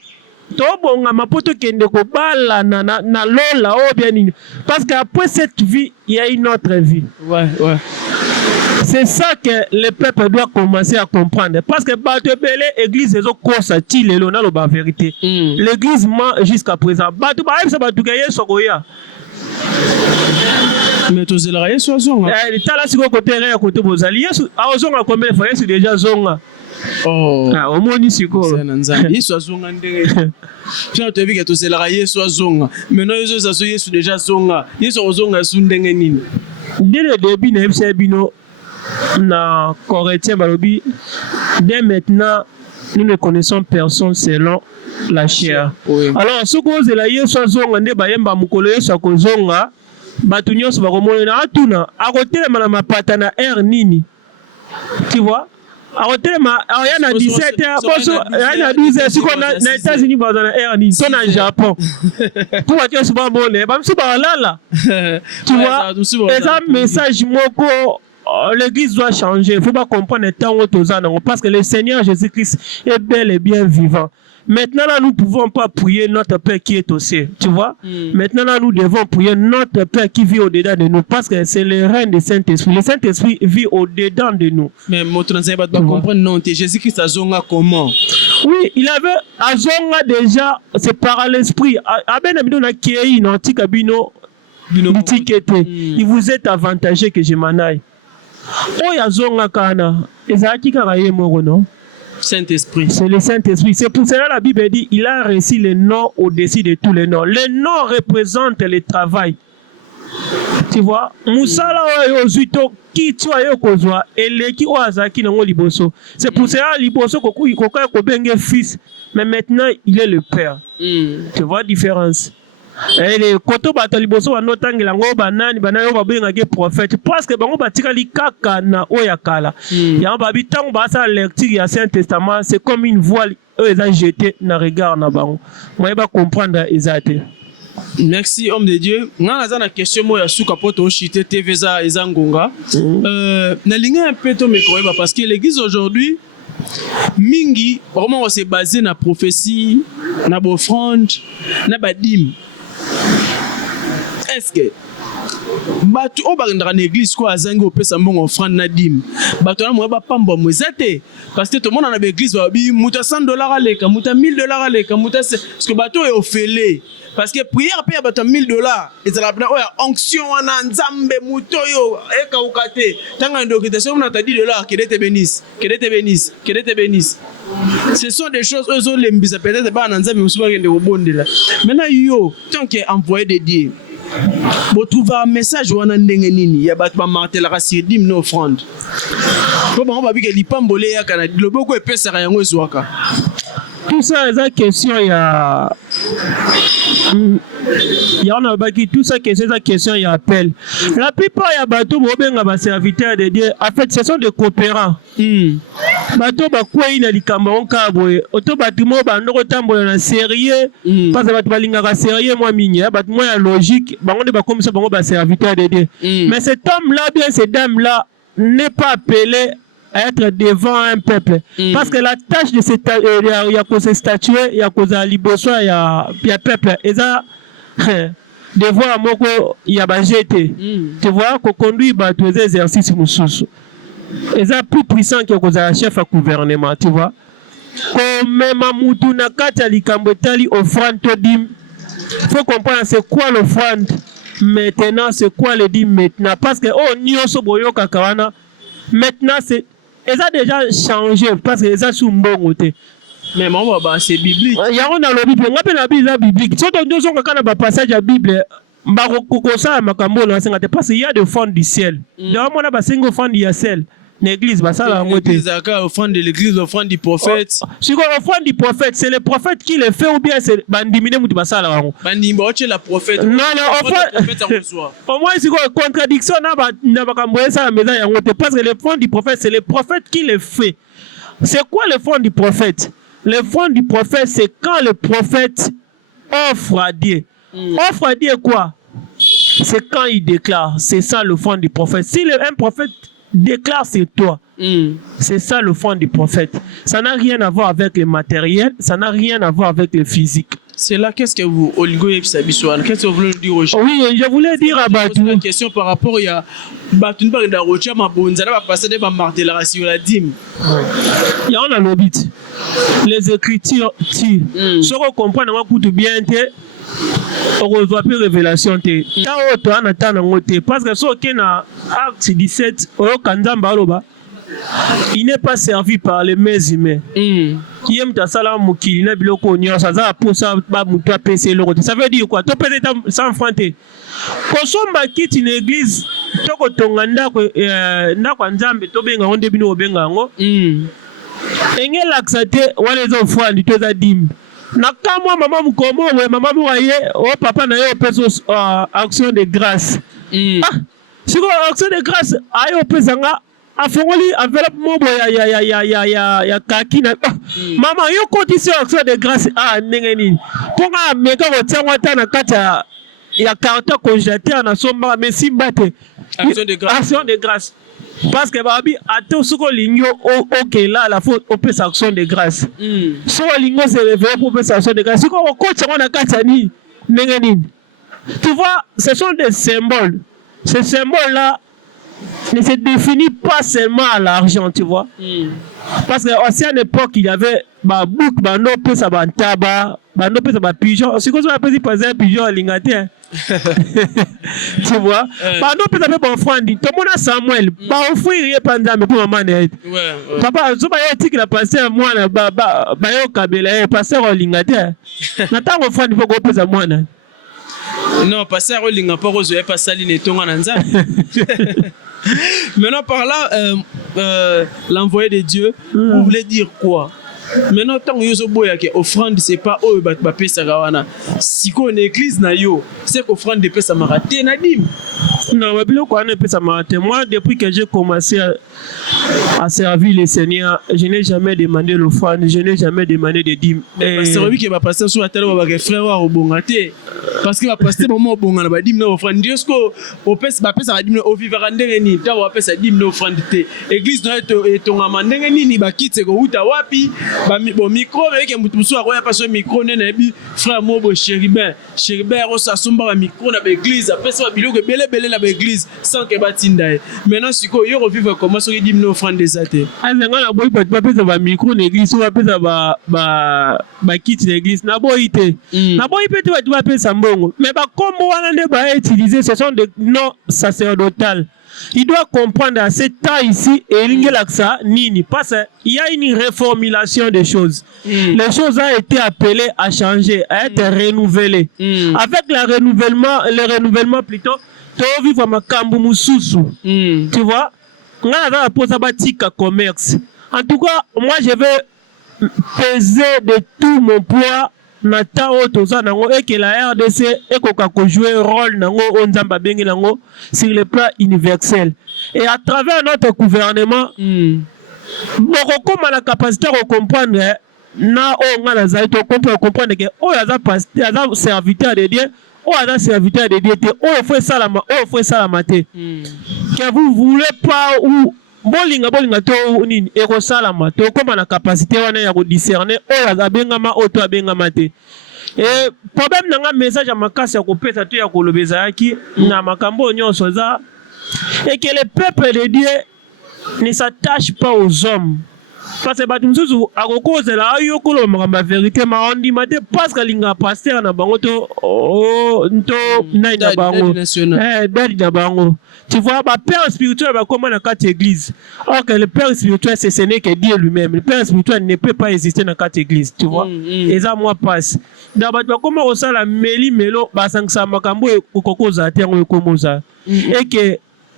Tobonga mapoto kende ko bala na lola o bien nini. Parce qu'après cette vie, il y a une autre vie. Ouais. C'est ça que le peuple doit commencer à comprendre. Parce que Batebele, l'église, est au cours ça, il est là, la vérité. L'église ment jusqu'à présent. Batebele, ça va tout gagner, ça va. Mais tu es là, il y a soit zonga. Il est là, si vous côté rien, côté vos alliés, à zonga, combien de fois, c'est déjà zonga. Oh. Au moins, ici, quoi. Il soit zonga, tu as vu que tu es là, il soit zonga. Maintenant, ils sont déjà zonga. Ils sont zonga, sundengenine. Dès le début, na Corétien Balobi, dès maintenant, nous ne connaissons personne selon la chair. Oui. Alors, ce que vous avez dit, nde bayemba mukolo yesu akozonga, batu nyonso bakomona na atuna, akotelema na mapata na air nini. Tu vois? Akotelema, ya na 17h, ya na 12h, siko na États-Unis baza na air nini, to na Japon. Pour watio soba mone, bamsi balala. Tu vois? Et un message moko l'église doit changer. Il ne faut pas comprendre le temps où nous parce que le Seigneur Jésus-Christ est bel et bien vivant. Maintenant, là, nous ne pouvons pas prier notre Père qui est au ciel. Tu vois? Maintenant, là, nous devons prier notre Père qui vit au-dedans de nous parce que c'est le règne du Saint-Esprit. Le Saint-Esprit vit au-dedans de nous. Mais mon transfert va comprendre, non, Jésus-Christ a zonga comment? Oui, il avait azonga déjà, c'est par l'esprit. Il vous est avantagé que je m'en aille. Oh, yazonga kana. Ezaki karaye moro, non? Saint-Esprit. C'est le Saint-Esprit. C'est pour cela que la Bible dit il a reçu le nom au-dessus de tous les noms. Le nom représente le travail. Tu vois? Musala oyo zuito ki twa yo kozwa eleki oazaki nango liboso. C'est pour cela liboso kokuyi kokoya kobenge fils, mais maintenant il est le père. Tu vois la différence? Et les koto bato liboso wa notangela ngo banani banayo babenga ke prophète parce que bango batika likaka na oyakala. Ya babi tango ba sa lecture ya Saint Testament, c'est comme une voile eza jeté na regard na bango. Moi ba comprendre ezate. Merci homme de Dieu. Nga na question mo ya suka poto chité TV za ezangonga. Na linga un peu to mekoeba parce que l'église aujourd'hui mingi vraiment on s'est basé na prophétie, na offrande, na badim. Est-ce que batu obagandra na église ko azangi opesa mbongo offrande na dim batu na moyeba pamba mwezate parce que tout le monde na église ba bi muta $100 aleka muta $1000 aleka muta parce que batu e ofele parce que prière paye batu $1000 ezala bna oya onction wana nzambe mutoyo eka ukate tanga ndokitation na ta $10 que Dieu te bénisse que Dieu te bénisse que Dieu te bénisse. Ce sont des choses eux ont les mbisa peut-être ba na nzambe musuba ngende obondela maintenant yo tant que envoyé de Dieu bo trouver un message wana ndenge nini ya bat ba martelaka sur dim no offrande po ba ba bike lipambole ya kana loboko epesa yango ezwaka tout ça est une question on a baki tout ça que c'est une question il appel la plupart ya bato bobenga ba serviteurs de Dieu en fait ce sont des coopérants bato ba kwei na likambo onkaboye oto bato mo ba ndoko tambola na sérieux parce que bato balingaka sérieux moi mingi bato mo ya logique bango de ba komisa bango ba serviteurs de Dieu mais cet homme là bien cette dame là n'est pas appelé à être devant un peuple parce que la tâche de cette ya ko se statuer ya ko za liboso ya peuple eza devoir moko ya bajete tu vois ko conduire bato les exercices mususu eza plus puissant que ko za chef à gouvernement tu vois comme mamutu na kati ya likambo tali offrande to dim faut comprendre c'est quoi l'offrande maintenant c'est quoi le dim maintenant parce que oh nyonso boyoka kawana maintenant c'est ils ont déjà changé parce que ils ont sous bon côté. Mais maman c'est biblique. Il y a on a le Bible, on appelle la Bible biblique. Surtout nous on quand on passage à Bible, ba ko ça makambo na senga parce qu'il y a des fonds du ciel. Donc on a ba singo fonds du ciel. L'église ba ça la moitié. L'église a offrande de l'église, offrande du prophète. Si on offrande du prophète, c'est le prophète qui le fait ou bien c'est bandimine mutu ba ça la wango. Bandimba oche la prophète. Non offrande. Au moins c'est une contradiction na ba kambo ça la maison yango parce que le fond du prophète c'est le prophète qui le fait. C'est quoi le fond du prophète? Le fond du prophète c'est quand le prophète offre à Dieu. Offre à Dieu quoi? C'est quand il déclare. C'est ça le fond du prophète. Si un prophète déclare c'est toi. C'est ça le fond du prophète. Ça n'a rien à voir avec le matériel, ça n'a rien à voir avec le physique. C'est là, qu'est-ce que vous, Oligo Epsabisouane, qu'est-ce que vous voulez dire aujourd'hui? Oui, je voulais dire à Batou. Une question par rapport à Batou, nous parlons d'Arocha, ma bonzala va passer de ma martelera sur la dîme. Il y a un anobit. Les écritures tirent. Ce qu'on comprend, on va écouter bien, on reçoit plus révélation. Parce que ce qui est dans Acte 17, il n'est pas servi par les mains humaines. Qui aime ta salam mukili na biloko nyonso za pour ça ba mutu apese loko. Ça veut dire quoi? To pese sans fronter. Kosomba kiti une église toko tonga ndako ndako nzambe to benga onde bino obenga ngo. engelakisa te wana eza ofrandi to eza dime na kamwa mama mukomo we mama mwaye o papa na yo opesa action de grâce siko action de grâce ayo opesa nga afongoli enveloppe mobo ya kaki na mama yo kotisi action de grâce ndenge nini ponga meka kotiangwa ta na kati ya carton congélateur na somba mais simba te action de grâce parce que babi ato soko lingo ok là la faute opesa action de grâce soko lingo se réveiller pour opesa action de grâce siko okotsa na kati ni ndenge nini tu vois ce sont des symboles ces symboles là ne se définit pas seulement à l'argent, tu vois. Parce qu'à une époque, il y avait ma bouc, ma no pesa ba taba, ma no pesa ba pigeon. C'est comme ça qu'on appelle un pigeon à l'inglaterre. Tu vois. Ma no pesa ba offrande. Tout le monde a Samuel. Ba offrir pendant mais pour maman net. Papa, so ba yeti que la pasteur moi na ba yo kabela pasteur à l'inglaterre. Nata offrande pour ko pesa moi na. Non, pasteur Olinga pas rose pas sali netonga na nzambe. Maintenant, par là, l'envoyé de Dieu, vous voulez dire quoi? Maintenant, tant que vous avez offrande, c'est pas eux qui ont fait ça. Si vous avez une église, c'est qu'offrande de paix, ça m'a raté, Nadim. Non, mais moi, depuis que j'ai commencé à servir le Seigneur, je n'ai jamais demandé l'offrande, je n'ai jamais demandé de dîmes. C'est vrai qu'il va passer sur la télé, il va frère au Bongaté. Parce qu'il va passer moment au Bongaté, il va dire l'offrande. Dieu, ce qu'on peut ça va dire au vivre en dernier, il va passer dire l'offrande. L'église doit être ton amandé, il va quitter le route à Wapi, bon micro, avec un mouton, il va passer le micro, frère Mobo, chéribin, ça sombre un micro dans l'église, après ça, il va belé dans l'église sans que batinda. Maintenant, si vous revivre comment ça dit nos offrandes des athées. Ah, c'est quand la boy pas passer ba micro l'église, ou va passer ba kit l'église. Na boy ite. Na boy peut tu vas passer mbongo. Mais ba comme on ne va utiliser, ce sont des noms sacerdotales. Il doit comprendre à ce temps ici et l'ingélaksa nini parce qu'il y a une reformulation des choses. Les choses ont été appelées à changer, à être renouvelées. Avec le renouvellement plutôt, tu vivre ma kambu mususu. Tu vois? On a posé un commerce. En tout cas, moi je vais peser de tout mon poids na temps et que la RDC est jouer un rôle sur le plan universel. Et à travers notre gouvernement, nous avons la capacité de comprendre comprendre que les serviteurs de Dieu, les serviteurs de Dieu, que vous voulez pas ou bolinga to nini ekosalama to comme na capacité wana ya ko discerner oyo abengama oto abengama te et problème nanga message ya makasi ya kopesa to ya kolobeza yaki na makambo nyonso za et que le peuple de Dieu ne s'attache pas aux hommes parce que batumsusu akokozela ayo koloma ma vérité ma ondi mate parce que linga pasteur na bango to nto nai na bango dadi na bango. Tu vois, le père spirituel va comment dans quatre églises. Or que le père spirituel, ce n'est que Dieu lui-même. Le père spirituel ne peut pas exister dans quatre églises. Tu vois. Et ça, moi, passe. D'abord, comment on sait la meli melo, basangsa makambo et kokoza terre komoza. Et que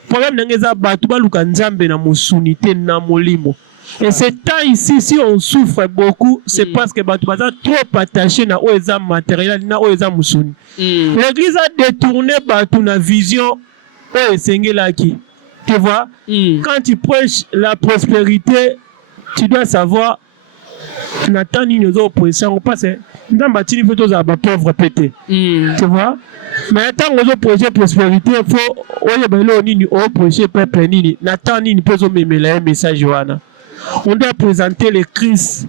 problème n'engeza batuba lukanzambe na musunité na molimo. Et ce temps ici, si on souffre beaucoup, c'est parce que batuba trop attaché na oeza matériel na oeza musuni. L'église a détourné batu na vision. Oh, tu vois, quand tu prêches la prospérité, tu dois savoir Nathan nous oppressions parce que dans bâti il faut tous avoir pauvre pété. Tu vois, mais tant que projet prospérité, il faut prêcher peuple nini. Nathan ni peut même un message Johanna. On doit présenter le Christ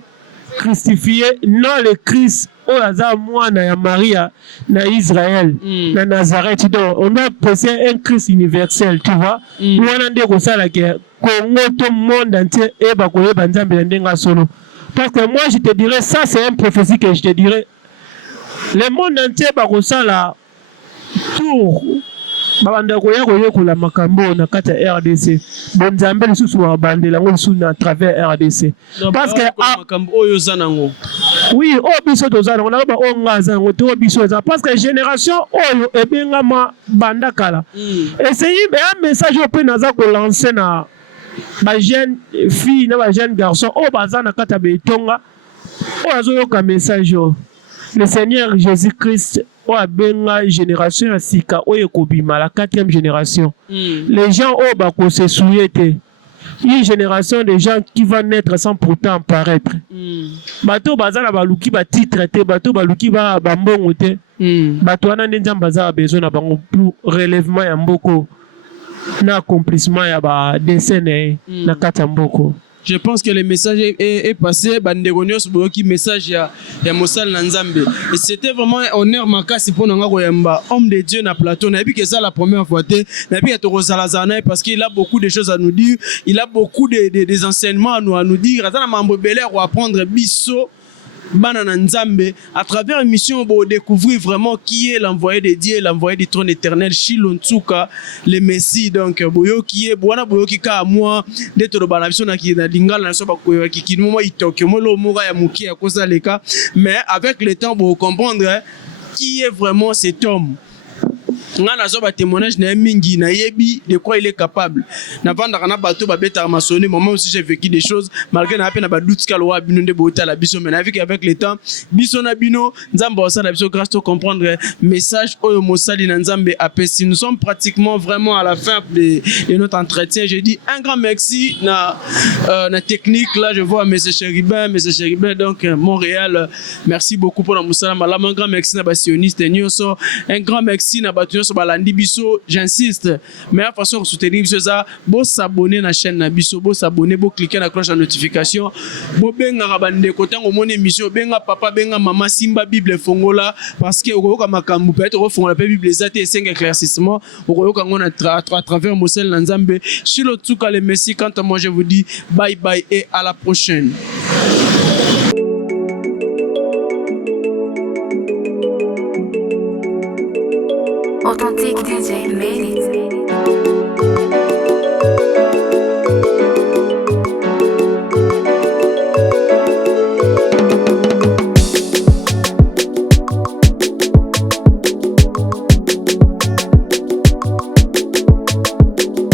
crucifié, non le Christ. Oh, Lazare, moi, na Maria, na Israël, na Nazareth. Donc, on a posé un Christ universel, tu vois. Nous, on a dit que ça, la guerre, Congo, tout le monde entier, et Bakoye, Banzambe, Ndenga Solo. Parce que moi, je te dirais, ça, c'est une prophétie que je te dirais. Le monde entier, Bakosa, la tour, Babanda Koya, Koya, Makambo, na kata RDC. Bonzambe, le sous wa bandela, on sous à travers RDC. Parce que, oui, obiso tozana on a ba ongaza ngoto obiso za parce que génération oyo ebengama bandakala. Essayez un message open naza ko lancer ba jeune fille na ba jeune garçon o baza na kata betonga o azoyoka message o le Seigneur Jésus-Christ o abenga génération ya sika o ekobima la 4e génération. Les gens o bako se souhaiter une génération de gens qui vont naître sans pourtant apparaître. Bato bazala baluki ba titre te, bato baluki ba mbongo te. Bato wana ndenza bazala besoin na bango pour relèvement ya mboko na accomplissement ya ba dessin na kata mboko. Je pense que le message est passé. Bandegonios boyoki message ya Mosal Nanzambe. Et c'était vraiment un honneur makasi pour Nanga Koyamba, homme de Dieu na plateau. Na bi que ça la première fois te. Na bi to Rosalazana parce qu'il a beaucoup de choses à nous dire. Il a beaucoup des enseignements à nous dire. Azana mambo belé ou apprendre biso. Banana Nzambe, à travers l'émission, vous découvrir vraiment qui est l'envoyé de Dieu, l'envoyé du trône éternel, Shilonsuka, le Messie. Donc, boyo qui est, boana boyo qui ka moi, d'être le banabison qui na dingal na so bakoyo qui moment itoke molo mura ya muki ya kosa leka, mais avec le temps vous comprendre qui est vraiment cet homme. Ngana zo ba témoignage na mingi na yebi de quoi il est capable na vanda kana bato ba beta masoni moment aussi j'ai vécu des choses malgré na peine ba doute kaloa bino nde bota la biso mais avec le temps biso na bino nzambe osala biso grâce to comprendre message oyo mosali na nzambe apesi. Nous sommes pratiquement vraiment à la fin de notre entretien. Je dis un grand merci na technique là je vois monsieur Chéribin donc Montréal, merci beaucoup pour la musala malama. Un grand merci na ba sioniste nyonso, un grand merci na ba balandi biso. J'insiste, meilleure façon de soutenir biso ça, bo s'abonner na chaîne na biso, bo s'abonner, bo cliquer na cloche de notification, bo benga rabande kotan au mon émission, benga papa, benga maman Simba Bible Fongola parce que au ka makambu peut-être au Fongola Bible zate et 5 éclaircissements au ka ngona à travers Mosel Nzambe. Shilo Tsuka le Messie. Quant à moi je vous dis bye bye et à la prochaine. Authentique DJ made it.